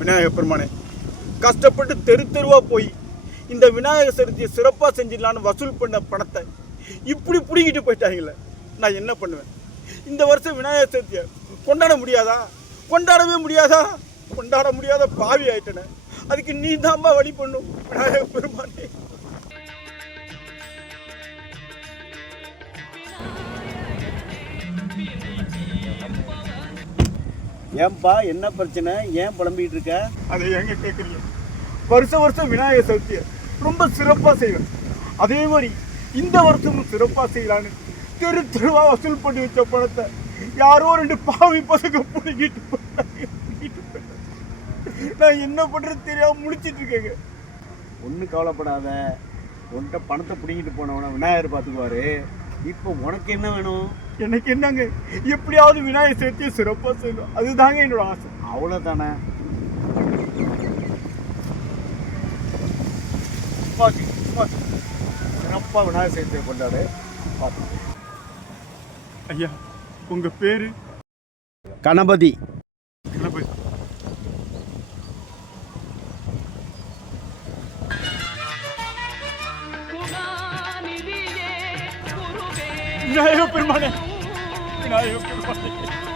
விநாயகர் பெருமானே, கஷ்டப்பட்டு தெரு தெருவா போய் இந்த விநாயகர் சதுர்த்தியை சிறப்பாக செஞ்சிடலான்னு வசூல் பண்ண பணத்தை இப்படி பிடிங்கிட்டு போயிட்டாங்களே, நான் என்ன பண்ணுவேன்? இந்த வருஷம் விநாயகர் சதுர்த்தியை கொண்டாட முடியாதா? கொண்டாடவே முடியாதா? கொண்டாட முடியாத பாவி ஆயிட்டன. அதுக்கு நீ தான்பா வழி பண்ணும் விநாயகர் பெருமானே. ஏன்பா, என்ன பிரச்சனை? ஏன் புலம்பிக்கிட்டு இருக்க? அதை எங்க கேட்குறீங்க? வருஷம் விநாயகர் சதுர்த்தியை ரொம்ப சிறப்பாக செய்வேன். அதே மாதிரி இந்த வருஷமும் சிறப்பாக செய்யலான்னு தெரு தெருவா வசூல் பண்ணி வச்ச பணத்தை யாரோ 2 பாவி பசங்க பிடிக்கிட்டு போயிட்டாங்க. நான் என்ன பண்ணுறது தெரியாம முடிச்சிட்டு இருக்கேங்க. ஒன்றும் கவலைப்படாத, உன்கிட்ட பணத்தை பிடிங்கிட்டு போனவன விநாயகர் பார்த்துக்குவாரு. இப்போ உனக்கு என்ன வேணும்? எனக்கு என்னங்க, எப்படியாவது விநாயகர் சதுர்த்தியை சிறப்பாக செய்யணும், அதுதாங்க என்னோட ஆசை. அவ்வளோதானே? சிறப்பாக விநாயகர் சதுர்த்தியை கொண்டாடு. பார்த்து ஐயா, உங்க பேரு? கணபதி. கணபதி. விநாயகர் பெருமானே, விநாயகர் பெருமானே.